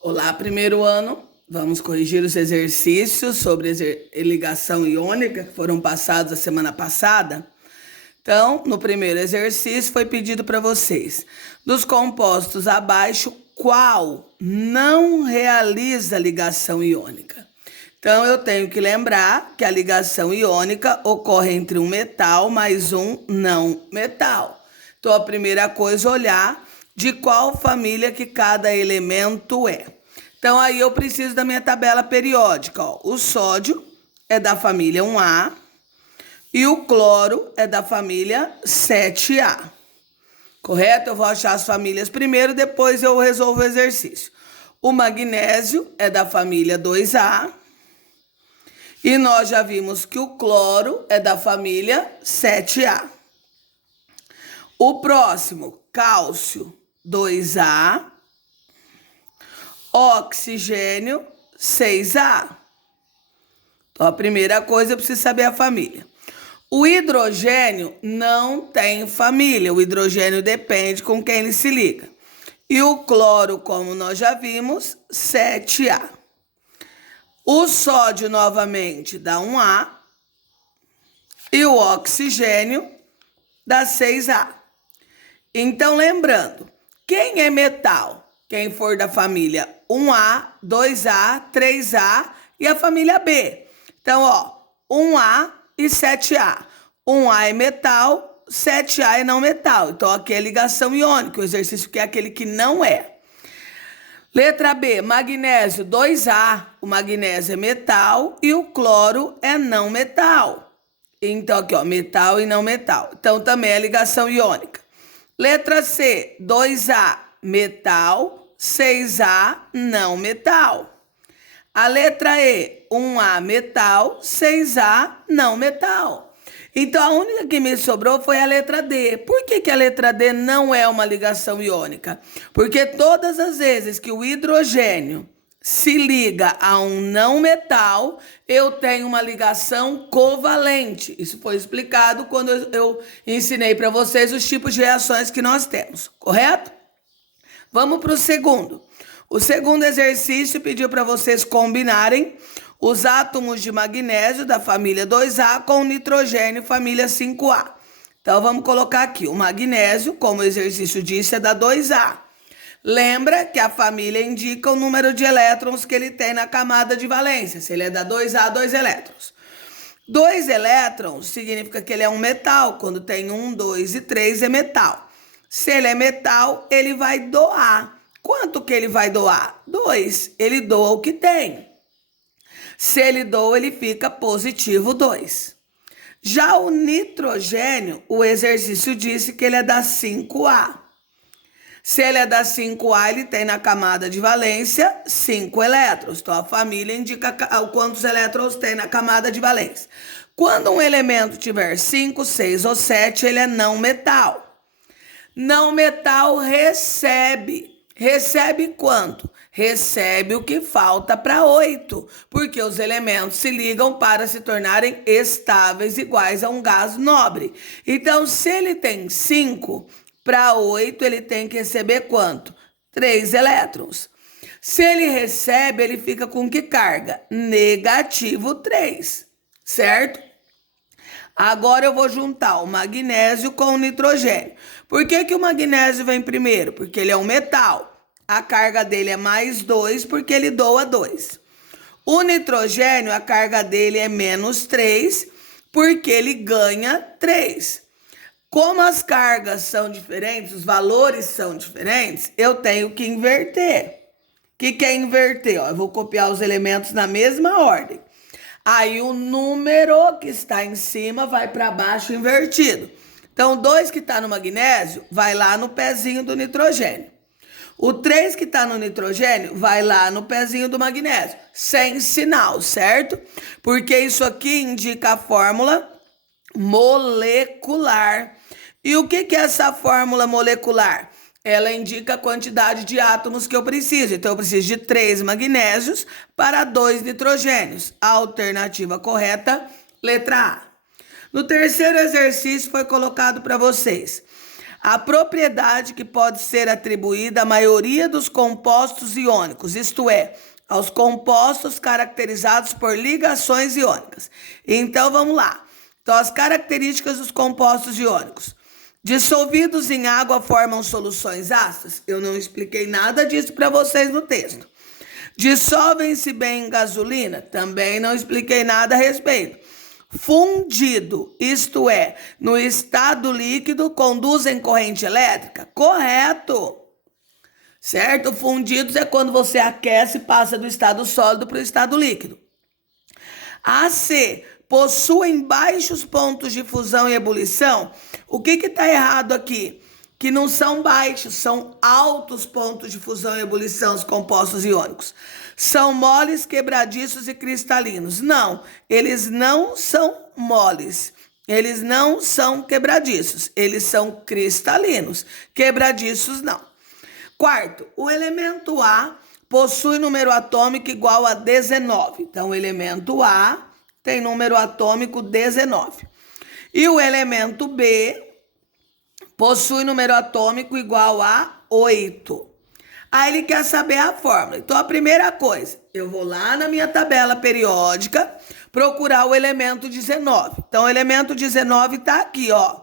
Olá, primeiro ano. Vamos corrigir os exercícios sobre ligação iônica que foram passados a semana passada. Então, no primeiro exercício foi pedido para vocês, dos compostos abaixo, qual não realiza ligação iônica? Então, eu tenho que lembrar que a ligação iônica ocorre entre um metal mais um não metal. Então, a primeira coisa é olhar de qual família que cada elemento é. Então, aí eu preciso da minha tabela periódica. Ó. O sódio é da família 1A e o cloro é da família 7A. Correto? Eu vou achar as famílias primeiro, depois eu resolvo o exercício. O magnésio é da família 2A. E nós já vimos que o cloro é da família 7A. O próximo, cálcio 2A. Oxigênio 6A. Então, a primeira coisa, eu preciso saber a família. O hidrogênio não tem família. O hidrogênio depende com quem ele se liga. E o cloro, como nós já vimos, 7A. O sódio, novamente, dá 1A. E o oxigênio dá 6A. Então, lembrando, quem é metal? Quem for da família 1A, 2A, 3A e a família B. Então, ó, 1A e 7A. 1A é metal, 7A é não metal. Então, aqui é ligação iônica, o exercício que é aquele que não é. Letra B, magnésio 2A. O magnésio é metal e o cloro é não metal. Então, aqui, ó, metal e não metal. Então, também é ligação iônica. Letra C, 2A. Metal, 6A, não metal. A letra E, 1A, metal, 6A, não metal. Então, a única que me sobrou foi a letra D. Por que a letra D não é uma ligação iônica? Porque todas as vezes que o hidrogênio se liga a um não metal, eu tenho uma ligação covalente. Isso foi explicado quando eu ensinei para vocês os tipos de reações que nós temos, correto? Vamos para o segundo. O segundo exercício pediu para vocês combinarem os átomos de magnésio da família 2A com o nitrogênio família 5A. Então, vamos colocar aqui o magnésio, como o exercício disse, é da 2A. Lembra que a família indica o número de elétrons que ele tem na camada de valência. Se ele é da 2A, 2 elétrons. 2 elétrons significa que ele é um metal. Quando tem 1, 2 e 3 é metal. Se ele é metal, ele vai doar. Quanto que ele vai doar? 2. Ele doa o que tem. Se ele doa, ele fica positivo 2. Já o nitrogênio, o exercício disse que ele é da 5A. Se ele é da 5A, ele tem na camada de valência 5 elétrons. Então, a família indica quantos elétrons tem na camada de valência. Quando um elemento tiver 5, 6 ou 7, ele é não metal. Não metal recebe. Recebe quanto? Recebe o que falta para 8, porque os elementos se ligam para se tornarem estáveis iguais a um gás nobre. Então, se ele tem 5, para 8 ele tem que receber quanto? 3 elétrons. Se ele recebe, ele fica com que carga? Negativo 3, certo? Agora eu vou juntar o magnésio com o nitrogênio. Por que o magnésio vem primeiro? Porque ele é um metal. A carga dele é mais 2 porque ele doa 2. O nitrogênio, a carga dele é menos 3 porque ele ganha 3. Como as cargas são diferentes, os valores são diferentes, eu tenho que inverter. O que é inverter? Ó, eu vou copiar os elementos na mesma ordem. Aí o número que está em cima vai para baixo invertido. Então, 2 que está no magnésio vai lá no pezinho do nitrogênio. O 3 que está no nitrogênio vai lá no pezinho do magnésio. Sem sinal, certo? Porque isso aqui indica a fórmula molecular. E o que é essa fórmula molecular? Ela indica a quantidade de átomos que eu preciso. Então, eu preciso de 3 magnésios para 2 nitrogênios. A alternativa correta, letra A. No terceiro exercício, foi colocado para vocês a propriedade que pode ser atribuída à maioria dos compostos iônicos, isto é, aos compostos caracterizados por ligações iônicas. Então, vamos lá. Então, as características dos compostos iônicos. Dissolvidos em água formam soluções ácidas? Eu não expliquei nada disso para vocês no texto. Dissolvem-se bem em gasolina? Também não expliquei nada a respeito. Fundido, isto é, no estado líquido, conduzem corrente elétrica? Correto. Certo? Fundidos é quando você aquece e passa do estado sólido para o estado líquido. AC, possuem baixos pontos de fusão e ebulição? O que está errado aqui? Que não são baixos, são altos pontos de fusão e ebulição os compostos iônicos. São moles, quebradiços e cristalinos? Não, eles não são moles. Eles não são quebradiços, eles são cristalinos. Quebradiços não. Quarto, o elemento A possui número atômico igual a 19. Então, o elemento A tem número atômico 19. E o elemento B possui número atômico igual a 8. Aí ele quer saber a fórmula. Então, a primeira coisa, eu vou lá na minha tabela periódica procurar o elemento 19. Então, o elemento 19 está aqui, ó.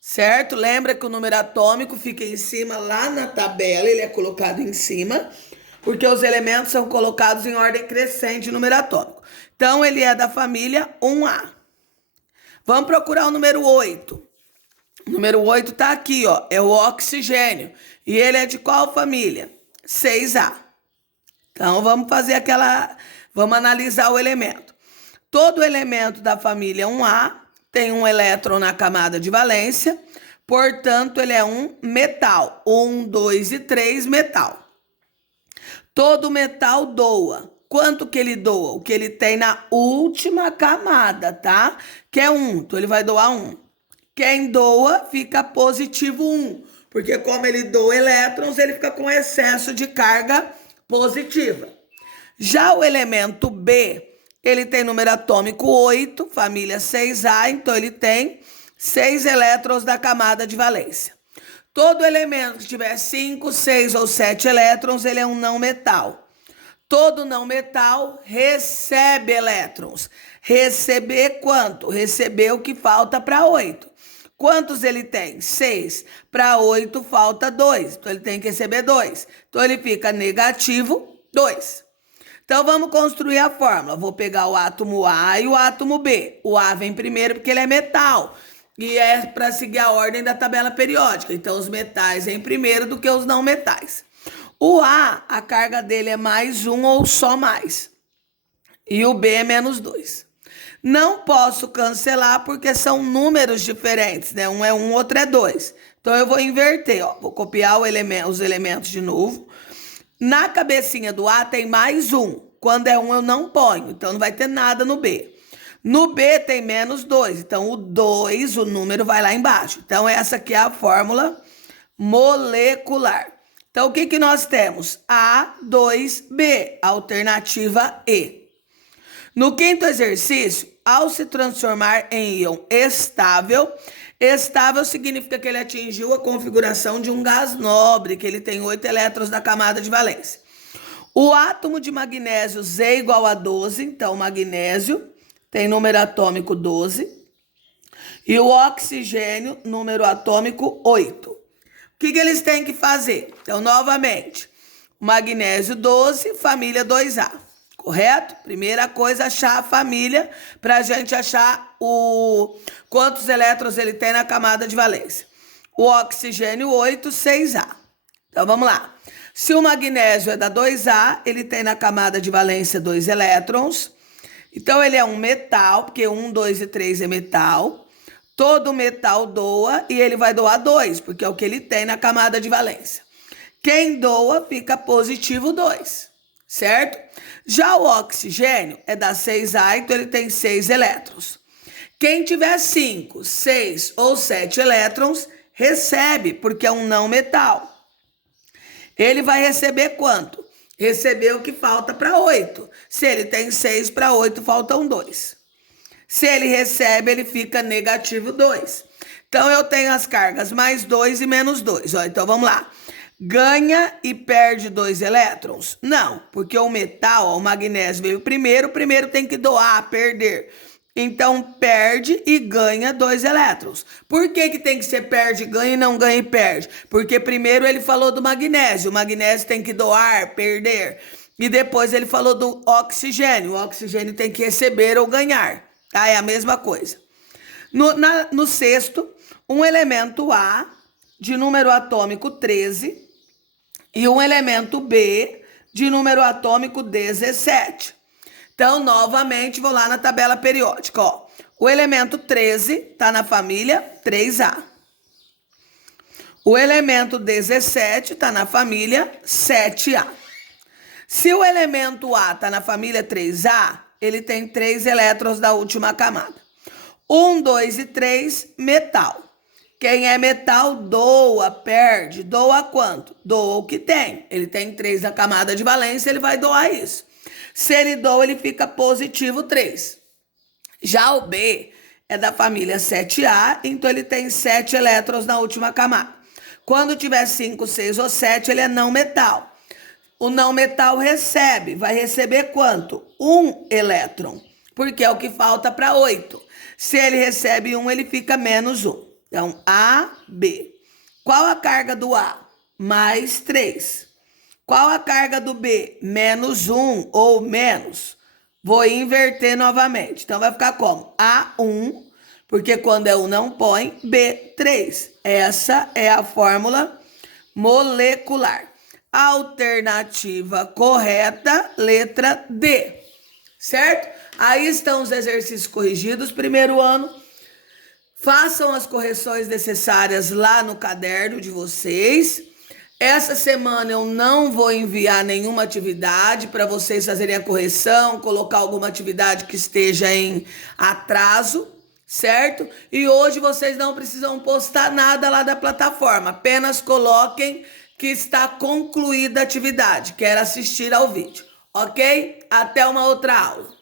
Certo? Lembra que o número atômico fica em cima lá na tabela, ele é colocado em cima, porque os elementos são colocados em ordem crescente no número atômico. Então, ele é da família 1A. Vamos procurar o número 8. O número 8 está aqui, ó, é o oxigênio. E ele é de qual família? 6A. Então, vamos analisar o elemento. Todo elemento da família 1A tem um elétron na camada de valência, portanto, ele é um metal. 1, 2 e 3, metal. Todo metal doa. Quanto que ele doa? O que ele tem na última camada, tá? Que é 1, então ele vai doar 1. Quem doa fica positivo 1, porque como ele doa elétrons, ele fica com excesso de carga positiva. Já o elemento B, ele tem número atômico 8, família 6A, então ele tem 6 elétrons da camada de valência. Todo elemento que tiver 5, 6 ou 7 elétrons, ele é um não metal. Todo não metal recebe elétrons. Receber quanto? Receber o que falta para 8. Quantos ele tem? 6. Para 8 falta 2, então ele tem que receber 2. Então ele fica negativo 2. Então, vamos construir a fórmula. Vou pegar o átomo A e o átomo B. O A vem primeiro porque ele é metal. E é para seguir a ordem da tabela periódica. Então, os metais vêm primeiro do que os não metais. O A carga dele é mais 1 ou só mais. E o B é menos 2. Não posso cancelar porque são números diferentes, né? Um é 1, outro é 2. Então, eu vou inverter, ó. Vou copiar os elementos de novo. Na cabecinha do A tem mais 1. Quando é 1 eu não ponho, então não vai ter nada no B. No B tem menos 2, então o 2, o número vai lá embaixo. Então essa aqui é a fórmula molecular. Então o que nós temos? A2B, alternativa E. No quinto exercício, ao se transformar em íon estável, estável significa que ele atingiu a configuração de um gás nobre, que ele tem 8 elétrons na camada de valência. O átomo de magnésio Z igual a 12, então magnésio tem número atômico 12. E o oxigênio, número atômico 8. O que eles têm que fazer? Então, novamente, magnésio 12, família 2A. Correto? Primeira coisa, achar a família para a gente achar quantos elétrons ele tem na camada de valência. O oxigênio 8, 6A. Então, vamos lá. Se o magnésio é da 2A, ele tem na camada de valência 2 elétrons. Então, ele é um metal, porque 1, 2 e 3 é metal. Todo metal doa e ele vai doar 2, porque é o que ele tem na camada de valência. Quem doa fica positivo 2. Certo? Já o oxigênio é da 6A, então ele tem 6 elétrons. Quem tiver 5, 6 ou 7 elétrons, recebe, porque é um não metal. Ele vai receber quanto? Receber o que falta para 8. Se ele tem 6, para 8 faltam 2. Se ele recebe, ele fica negativo 2. Então, eu tenho as cargas mais 2 e menos 2. Ó, então, vamos lá. Ganha e perde 2 elétrons? Não, porque o metal, ó, o magnésio veio primeiro, o primeiro tem que doar, perder. Então, perde e ganha 2 elétrons. Por que tem que ser perde, ganha e não ganha e perde? Porque primeiro ele falou do magnésio. O magnésio tem que doar, perder. E depois ele falou do oxigênio. O oxigênio tem que receber ou ganhar. Tá? É a mesma coisa. No sexto, um elemento A de número atômico 13 e um elemento B de número atômico 17. Então, novamente, vou lá na tabela periódica. Ó. O elemento 13 está na família 3A. O elemento 17 está na família 7A. Se o elemento A está na família 3A, ele tem 3 elétrons da última camada. 1, 2 e 3, metal. Quem é metal, doa, perde. Doa quanto? Doa o que tem. Ele tem 3 na camada de valência, ele vai doar isso. Se ele doa, ele fica positivo 3. Já o B é da família 7A, então ele tem 7 elétrons na última camada. Quando tiver 5, 6 ou 7, ele é não metal. O não metal vai receber quanto? 1 elétron, porque é o que falta para 8. Se ele recebe 1, ele fica menos 1. Então, A, B. Qual a carga do A? Mais 3. Qual a carga do B? Menos 1 ou menos. Vou inverter novamente. Então, vai ficar como? A1, porque quando é 1 não põe, B3. Essa é a fórmula molecular. Alternativa correta, letra D. Certo? Aí estão os exercícios corrigidos, primeiro ano. Façam as correções necessárias lá no caderno de vocês. Essa semana eu não vou enviar nenhuma atividade para vocês fazerem a correção, colocar alguma atividade que esteja em atraso, certo? E hoje vocês não precisam postar nada lá da plataforma, apenas coloquem que está concluída a atividade, quero assistir ao vídeo, ok? Até uma outra aula.